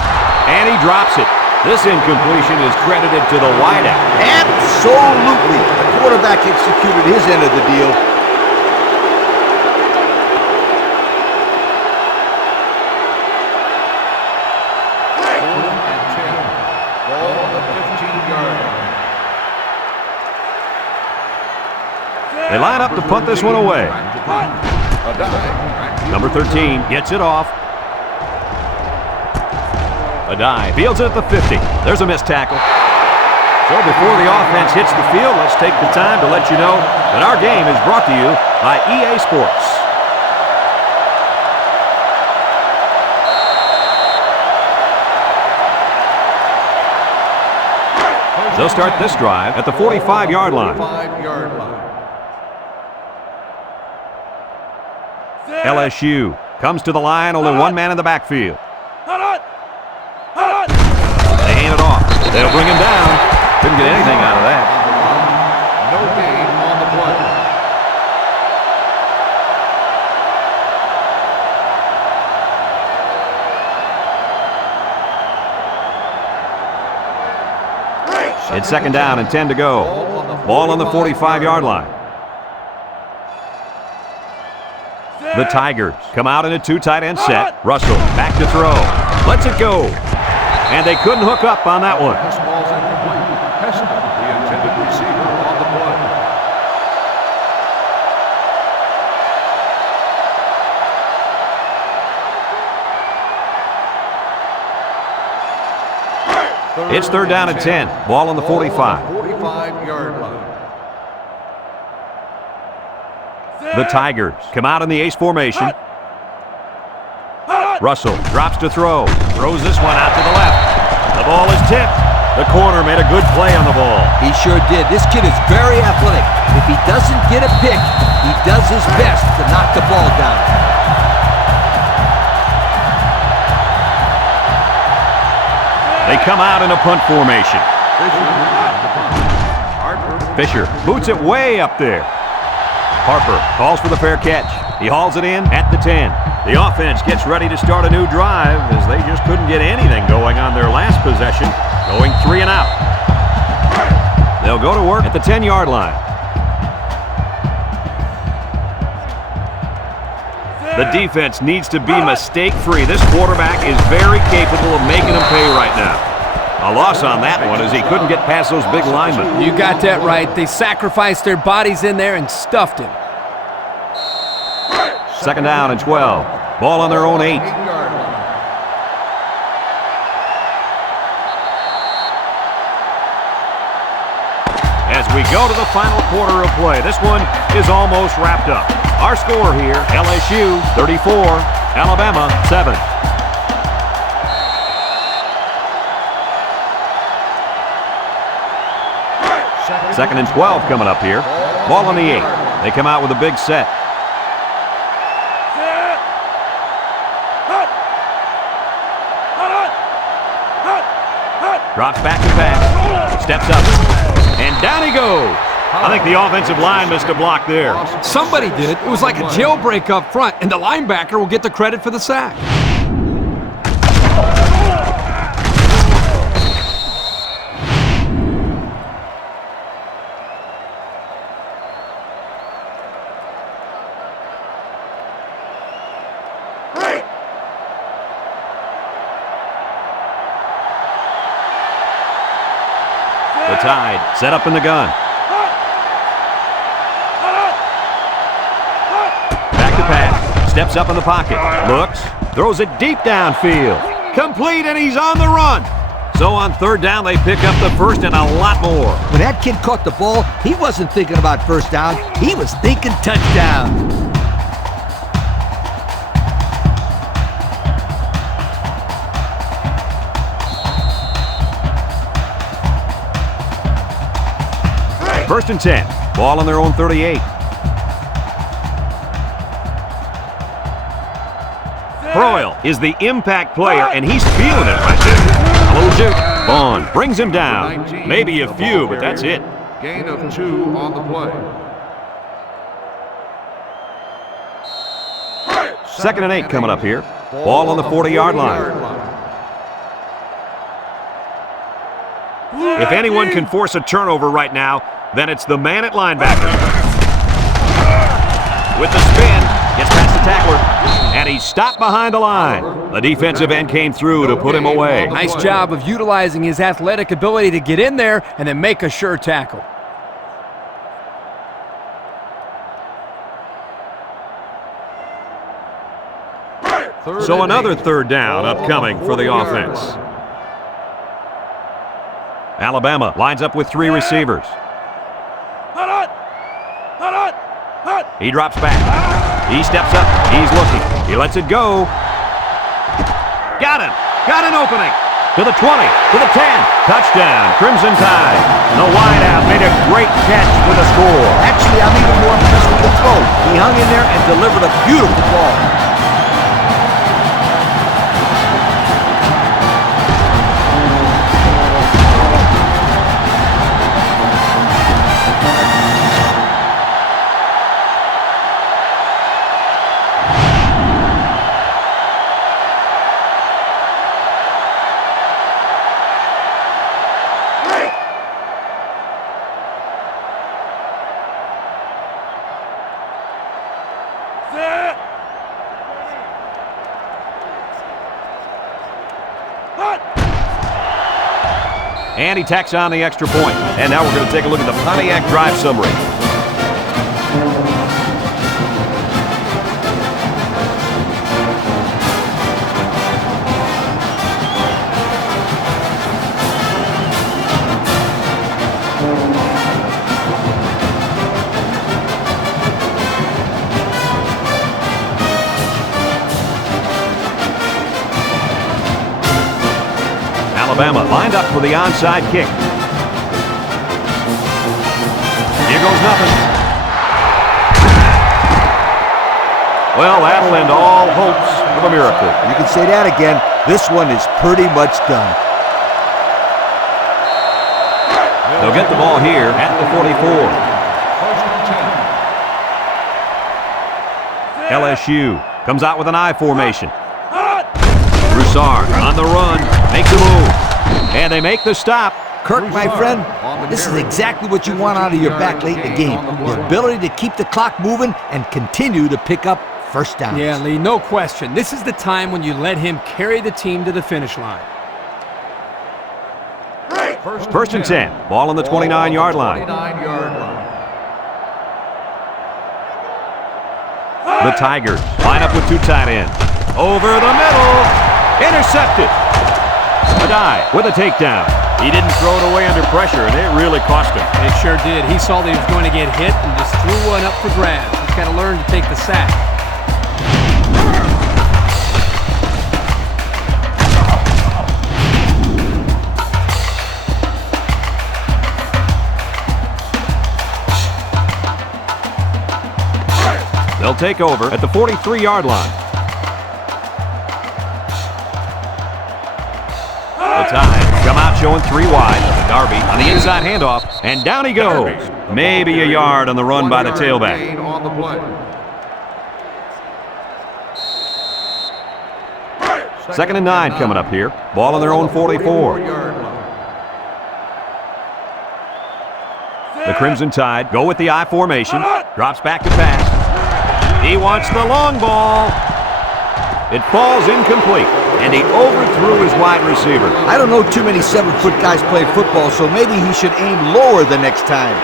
And he drops it. This incompletion is credited to the wideout. Absolutely. The quarterback executed his end of the deal. Ball on the 15-yard line. They line up to punt this one away. Number 13 gets it off. Adai fields it at the 50. There's a missed tackle. So before the offense hits the field, let's take the time to let you know that our game is brought to you by EA Sports. They'll start this drive at the 45-yard line. 45-yard line. LSU comes to the line, only one man in the backfield. They hand it off. They'll bring him down. Couldn't get anything out of that. No gain on the play. It's second down and 10 to go. Ball on the 45-yard line. The Tigers come out in a 2 tight end set. Russell back to throw. Lets it go. And they couldn't hook up on that one. This ball's incomplete. Heston, the intended receiver, on the play. It's third down and 10. Ball on the 45. 45-yard line. The Tigers come out in the ace formation. Russell drops to throw. Throws this one out to the left. The ball is tipped. The corner made a good play on the ball. He sure did. This kid is very athletic. If he doesn't get a pick, he does his best to knock the ball down. They come out in a punt formation. Fisher boots it way up there. Harper calls for the fair catch. He hauls it in at the 10. The offense gets ready to start a new drive as they just couldn't get anything going on their last possession, going 3 and out. They'll go to work at the 10-yard line. The defense needs to be mistake-free. This quarterback is very capable of making them pay right now. A loss on that one as he couldn't get past those big linemen. You got that right. They sacrificed their bodies in there and stuffed him. Second down and 12. Ball on their own 8. As we go to the final quarter of play, this one is almost wrapped up. Our score here, LSU 34, Alabama 7. Second and 12 coming up here. Ball on the 8. They come out with a big set. Drops back to pass. Steps up and down he goes. I think the offensive line missed a block there. Somebody did. It was like a jailbreak up front, and the linebacker will get the credit for the sack. The Tide set up in the gun. Back to pass. Steps up in the pocket. Looks. Throws it deep downfield. Complete, and he's on the run. So on third down, they pick up the first and a lot more. When that kid caught the ball, he wasn't thinking about first down. He was thinking touchdown. First and 10. Ball on their own 38. Broyle is the impact player, and he's feeling it right there. A little juke. Vaughn brings him down. Maybe a few, but that's it. Gain of 2 on the play. Second and 8 coming up here. Ball on the 40-yard line. If anyone can force a turnover right now, then it's the man at linebacker. With the spin, gets past the tackler, and he's stopped behind the line. The defensive end came through to put him away. Nice job of utilizing his athletic ability to get in there and then make a sure tackle. So another third down upcoming for the offense. Alabama lines up with 3 receivers. He drops back. He steps up. He's looking. He lets it go. Got him. Got an opening. To the 20. To the 10. Touchdown. Crimson Tide. The wideout made a great catch for the score. Actually, I'm even more impressed with the throw. He hung in there and delivered a beautiful ball. And he tacks on the extra point. And now we're going to take a look at the Pontiac drive summary. Alabama lined up for the onside kick. Here goes nothing. Well, that'll end all hopes of a miracle. You can say that again. This one is pretty much done. They'll get the ball here at the 44. LSU comes out with an I formation. Broussard on the run, makes a move, and they make the stop. Kirk, my friend, this is exactly what you want out of your back late in the game. The ability to keep the clock moving and continue to pick up first downs. Yeah, Lee, no question. This is the time when you let him carry the team to the finish line. First and 10, ball on the 29-yard line. The Tigers line up with 2 tight ends. Over the middle, intercepted. Adai with a takedown. He didn't throw it away under pressure, and it really cost him. It sure did. He saw that he was going to get hit and just threw one up for grabs. He's got to learn to take the sack. They'll take over at the 43-yard line. The Tide come out showing 3 wide. Darby on the inside handoff, and down he goes. Maybe a yard on the run by the tailback. Gain on the play. 2nd and 9 coming up here. Ball on their own 44. The Crimson Tide go with the I formation. Drops back to pass. He wants the long ball. It falls incomplete, and he overthrew his wide receiver. I don't know too many 7-foot guys play football, so maybe he should aim lower the next time.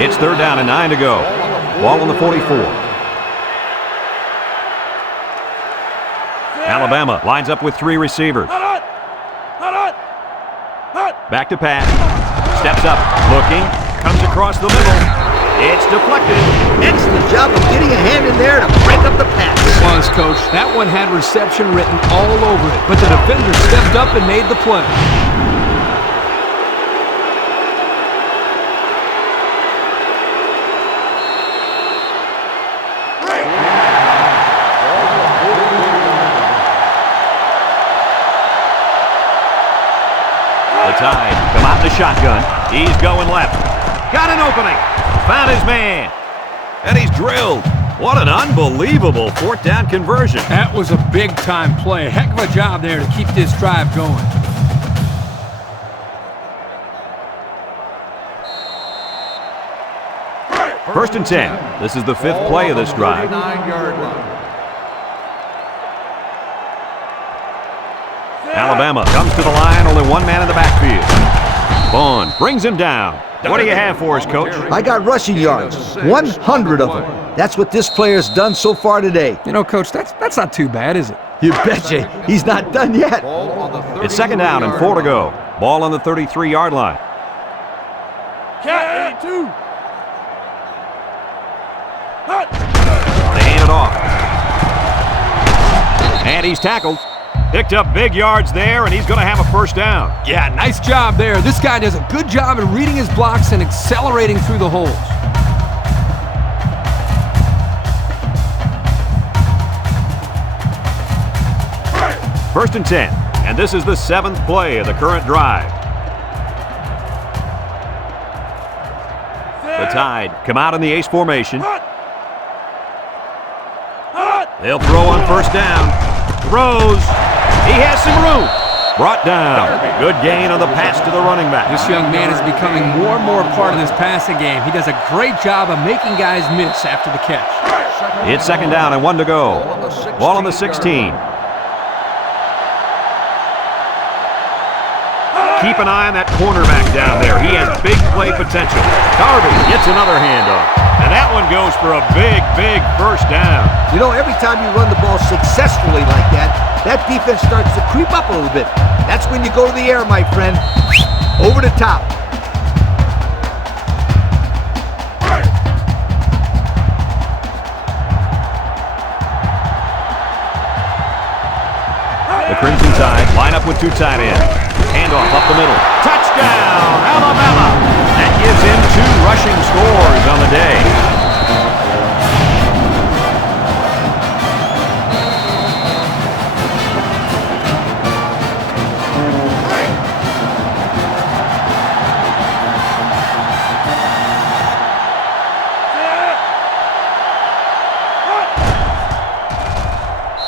It's 3rd down and 9 to go. Ball on the 44. Alabama lines up with 3 receivers. Back to pass. Steps up, looking, comes across the middle. It's deflected. Excellent job of getting a hand in there to break up the pass. It was, Coach. That one had reception written all over it, but the defender stepped up and made the play. The Tide come out in the shotgun. He's going left. Got an opening. Found his man. And he's drilled. What an unbelievable 4th down conversion. That was a big-time play. Heck of a job there to keep this drive going. First and 10. This is the 5th play of this drive. 9-yard line. Alabama comes to the line, only 1 man in the backfield. Vaughn brings him down. What do you have for us, Coach? I got rushing yards, 100 of them. That's what this player's done so far today. You know, Coach, that's not too bad, is it? You betcha. He's not done yet. Ball on the It's 2nd down and 4 to go. Ball on the 33-yard line. Cat 82. They hand it off. And he's tackled. Picked up big yards there, and he's going to have a 1st down. Yeah, nice job there. This guy does a good job at reading his blocks and accelerating through the holes. First and 10, and this is the 7th play of the current drive. The Tide come out in the ace formation. They'll throw on 1st down. Throws. He has some room. Brought down. Good gain on the pass to the running back. This young man is becoming more and more a part of this passing game. He does a great job of making guys miss after the catch. It's 2nd down and 1 to go. Ball on the 16. Keep an eye on that cornerback down there. He has big play potential. Darby gets another handoff. And that one goes for a big, big 1st down. You know, every time you run the ball successfully like that, that defense starts to creep up a little bit. That's when you go to the air, my friend. Over the top. The Crimson Tide line up with 2 tight ends. Handoff up the middle. Touchdown, Alabama! That gives him 2 rushing scores on the day.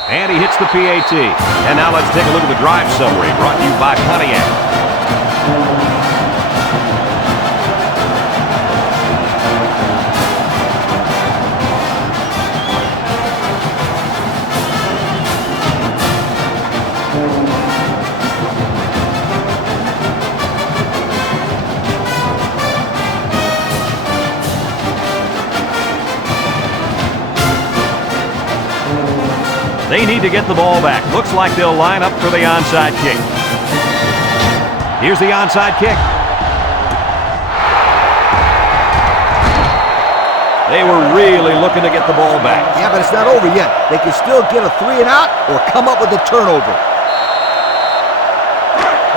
And he hits the PAT. And now let's take a look at the drive summary brought to you by Pontiac. They need to get the ball back. Looks like they'll line up for the onside kick. Here's the onside kick. They were really looking to get the ball back. Yeah, but it's not over yet. They can still get a 3 and out or come up with a turnover.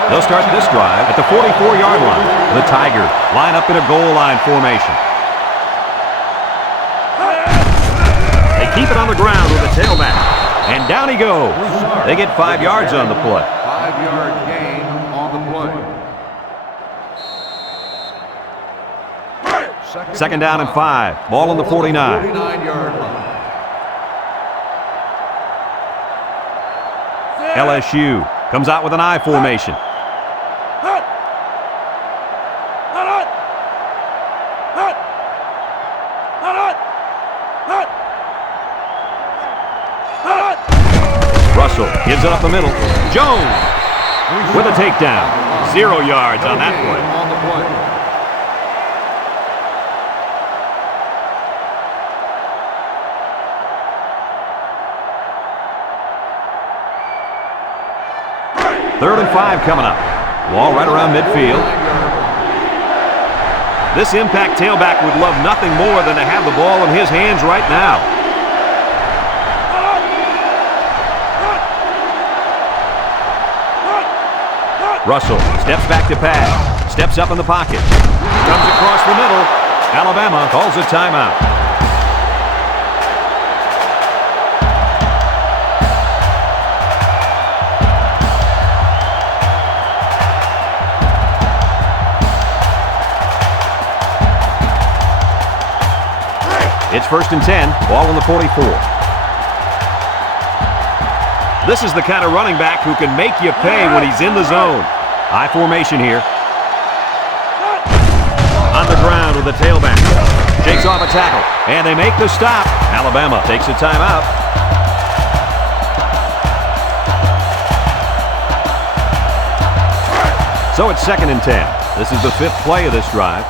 They'll start this drive at the 44-yard line. The Tigers line up in a goal line formation. They keep the ground with the tailback. And down he goes. They get 5 yards on the play. 5-yard gain on the play. Second down and 5. Ball on the 49. 49-yard line. LSU comes out with an I formation. Russell gives it up the middle. Jones with a takedown. 0 yards on that play. On the play. Third and 5 coming up. Ball right around midfield. This impact tailback would love nothing more than to have the ball in his hands right now. Russell steps back to pass. Steps up in the pocket. Comes across the middle. Alabama calls a timeout. It's 1st and 10, ball on the 44. This is the kind of running back who can make you pay when he's in the zone. I formation here. On the ground with the tailback. Shakes off a tackle, and they make the stop. Alabama takes a timeout. So it's 2nd and 10. This is the 5th play of this drive.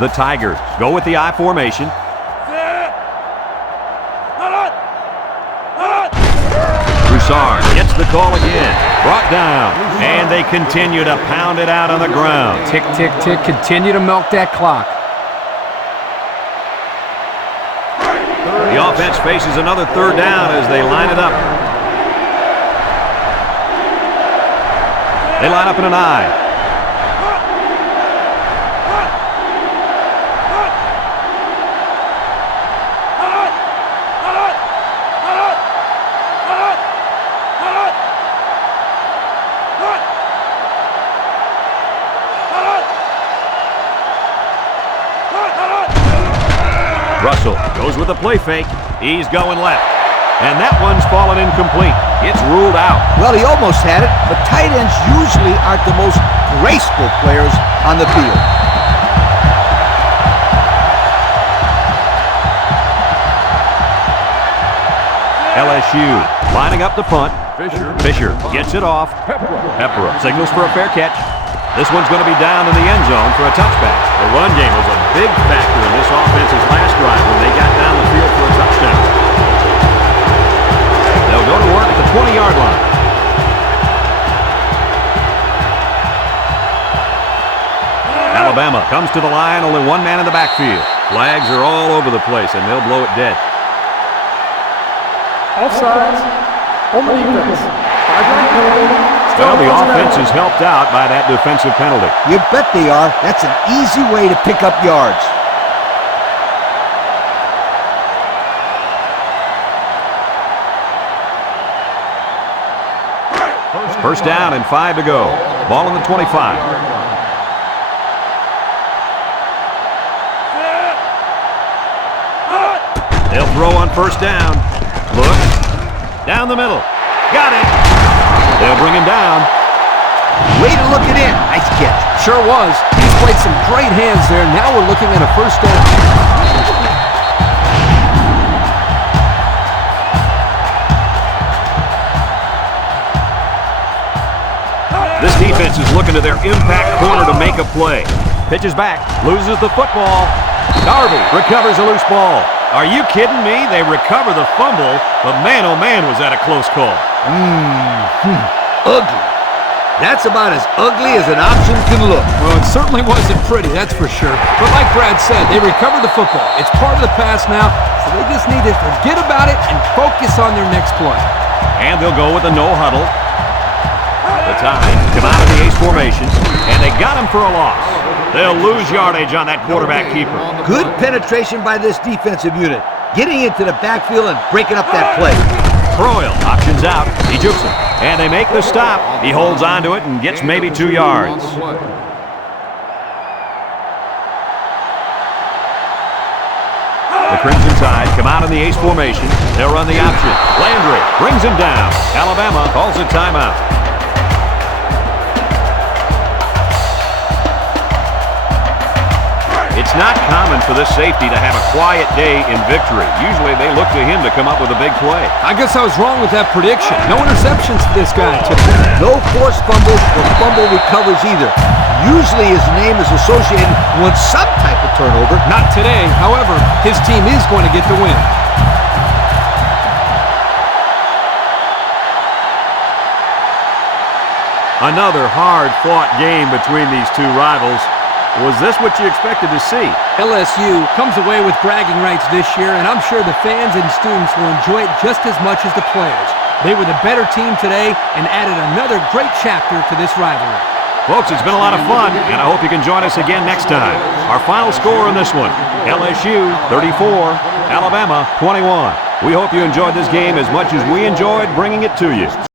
The Tigers go with the I formation. Broussard gets the call again. Brought down. And they continue to pound it out on the ground. Tick, tick, tick. Continue to milk that clock. The offense faces another 3rd down as they line it up. They line up in an I. Russell goes with a play fake. He's going left. And that one's fallen incomplete. It's ruled out. Well, he almost had it, but tight ends usually aren't the most graceful players on the field. LSU lining up the punt. Fisher gets it off. Pepper Signals for a fair catch. This one's going to be down in the end zone for a touchback. The run game was a big factor in this offense's last drive when they got down the field for a touchdown. They'll go to work at the 20-yard line. Alabama comes to the line, only one man in the backfield. Flags are all over the place, and they'll blow it dead. Offsides. On the defense. 5-yard penalty. Well, the offense is helped out by that defensive penalty. You bet they are. That's an easy way to pick up yards. First down and 5 to go. Ball on the 25. They'll throw on first down. Look. Down the middle. Got it. They'll bring him down. Way to look it in. Nice catch. Sure was. He's played some great hands there. Now we're looking at a first down. This defense is looking to their impact corner to make a play. Pitches back. Loses the football. Darby recovers a loose ball. Are you kidding me? They recover the fumble, but man, oh man, was that a close call. Ugly. That's about as ugly as an option can look. Well, it certainly wasn't pretty, that's for sure. But like Brad said, they recovered the football. It's part of the pass now, so they just need to forget about it and focus on their next play. And they'll go with a no huddle. The Tide come out of the ace formation, and they got him for a loss. They'll lose yardage on that quarterback keeper. Good penetration by this defensive unit. getting into the backfield and breaking up that play. Broyle options out. He jukes him. And they make the stop. He holds on to it and gets maybe 2 yards. The Crimson Tide come out in the ace formation. They'll run the option. Landry brings him down. Alabama calls a timeout. It's not common for this safety to have a quiet day in victory. Usually they look to him to come up with a big play. I guess I was wrong with that prediction. No interceptions for this guy today. No forced fumbles or fumble recoveries either. Usually his name is associated with some type of turnover. Not today. However, his team is going to get the win. Another hard-fought game between these two rivals. Was this what you expected to see? LSU comes away with bragging rights this year, and I'm sure the fans and students will enjoy it just as much as the players. They were the better team today and added another great chapter to this rivalry. Folks, it's been a lot of fun, and I hope you can join us again next time. Our final score in this one, LSU 34, Alabama 21. We hope you enjoyed this game as much as we enjoyed bringing it to you.